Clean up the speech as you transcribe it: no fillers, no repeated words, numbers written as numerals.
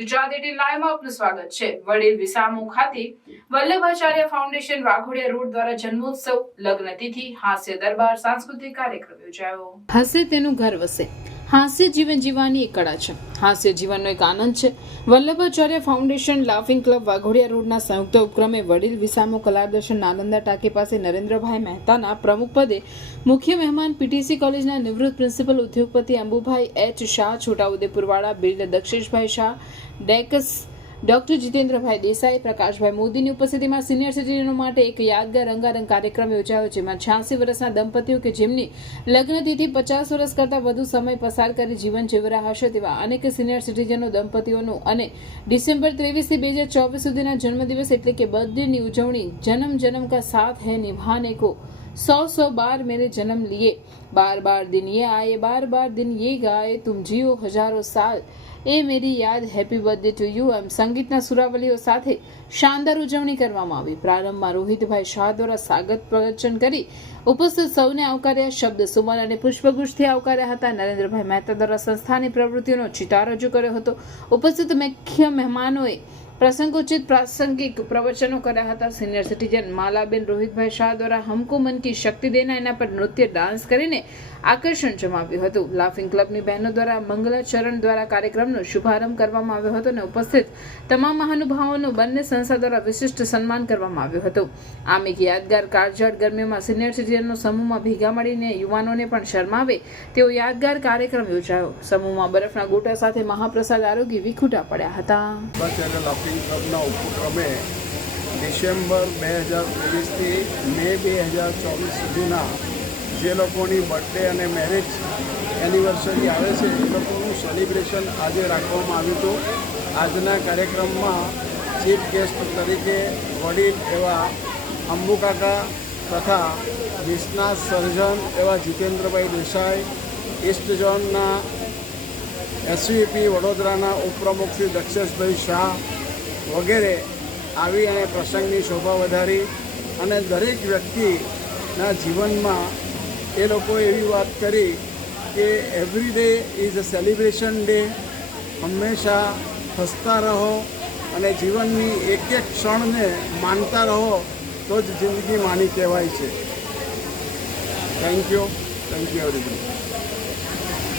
ગુજરાત 18 લાઈવમાં આપનું સ્વાગત છે। વડીલ વિસામો ખાતે વલ્લભાચાર્ય ફાઉન્ડેશન વાઘોડિયા રોડ દ્વારા જન્મોત્સવ, લગ્ન તિથિ, હાસ્ય દરબાર, સાંસ્કૃતિક કાર્યક્રમ યોજાયો। હાસ્ય તેનું ઘર વસે। હાસ્ય જીવન જીવવાની એક કળા છે। હાસ્ય જીવનનો એક આનંદ છે। Vallabhacharya foundation laughing club Waghodia રોડના સંયુક્ત ઉપક્રમે વડીલ વિસામો કલાદર્શન નાલંદા ટાંકી પાસે નરેન્દ્રભાઈ મહેતાના પ્રમુખ પદે મુખ્ય મહેમાન પીટીસી કોલેજના નિવૃત્ત પ્રિન્સિપલ ઉદ્યોગપતિ અંબુભાઈ એચ શાહ, છોટાઉદેપુરવાળા બિરડ દક્ષેશભાઈ શાહ, ડેકસ ડોક્ટર જીતેન્દ્રભાઈ દેસાઈ, પ્રકાશભાઈ મોદીની ઉપસ્થિતિમાં સિનિયર સિટીઝનો માટે એક યાદગાર રંગારંગ કાર્યક્રમ યોજાયો, જેમાં 86 વર્ષના દંપતીઓ કે જેમની લગ્ન તિથિ 50 વર્ષ કરતાં વધુ સમય પસાર કરી જીવન જીવી રહ્યા હશે તેવા અનેક સિનિયર સિટીઝનો દંપતીઓનું અને ડિસેમ્બર 23 થી 2024 સુધીના જન્મદિવસ એટલે કે બર્થડેની ઉજવણી જન્મ જન્મ કા સાથ હૈ નિભાને કો 100 बार मेरे जन्म लिए, बार बार दिन ये आए, बार बार दिन ये गाए, तुम जियो हजारों साल, એ મેરી યાદ, હેપી બર્થડે ટુ યુ એમ સંગીતના સુરાવલીઓ સાથે શાનદાર ઉજવણી કરવામાં આવી। પ્રારંભમાં રોહિતભાઈ શાહ દ્વારા સ્વાગત પ્રવચન કરી ઉપસ્થિત સૌને આવકાર્યા, શબ્દ સુમન અને પુષ્પગુચ્છથી આવકાર્યા હતા। નરેન્દ્રભાઈ મહેતા દ્વારા સંસ્થાની પ્રવૃત્તિઓનો ચિતાર રજૂ કર્યો હતો। ઉપસ્થિત મુખ્ય મહેમાનોએ પ્રસંગોચિત પ્રાસંગિક પ્રવચનો કર્યા હતા। સિનિયર સિટીઝન માલાબેન રોહિતભાઈ શાહ દ્વારા હમકો મન કી શક્તિ દેના એના પર નૃત્ય ડાન્સ કરીને આકર્ષણ જમાવ્યું હતું। લાફિંગ ક્લબની બહેનો દ્વારા મંગલાચરણ દ્વારા કાર્યક્રમનો શુભારંભ કરવામાં આવ્યો હતો અને ઉપસ્થિત તમામ મહાનુભાવોનું બંને સંસ્થા દ્વારા વિશિષ્ટ સન્માન કરવામાં આવ્યું હતું। આમ એક યાદગાર કાળઝાળ ગરમીમાં સિનિયર સિટીઝનનો સમૂહમાં ભેગા મળીને યુવાનોને પણ શરમાવે તેવો યાદગાર કાર્યક્રમ યોજાયો। સમૂહમાં બરફના ગોટા સાથે મહાપ્રસાદ આરોગી વિખૂટા પડ્યા હતા। લાફિંગ ક્લબના ઉપક્રમે ડિસેમ્બર 2023થી મે 2024 સુધીના જે લોકોની બર્થડે અને મેરેજ એનિવર્સરી આવે છે એ લોકોનું સેલિબ્રેશન આજે રાખવામાં આવ્યું હતું। આજના કાર્યક્રમમાં ચીફ ગેસ્ટ તરીકે વડીલ એવા અંબુકાકા તથા વિસના સર્જન એવા જીતેન્દ્રભાઈ દેસાઈ, ઈસ્ટ ઝોનના એસવીપી વડોદરાના ઉપપ્રમુખ શ્રી દક્ષેશભાઈ શાહ વગેરે આવી અને પ્રસંગની શોભા વધારી અને દરેક વ્યક્તિના જીવનમાં એ લોકોએ એવી વાત કરી કે every day is a celebration day, હંમેશા હસતા રહો અને જીવનની એક એક ક્ષણને માનતા રહો તો જ જિંદગી માની કહેવાય છે। Thank you everybody.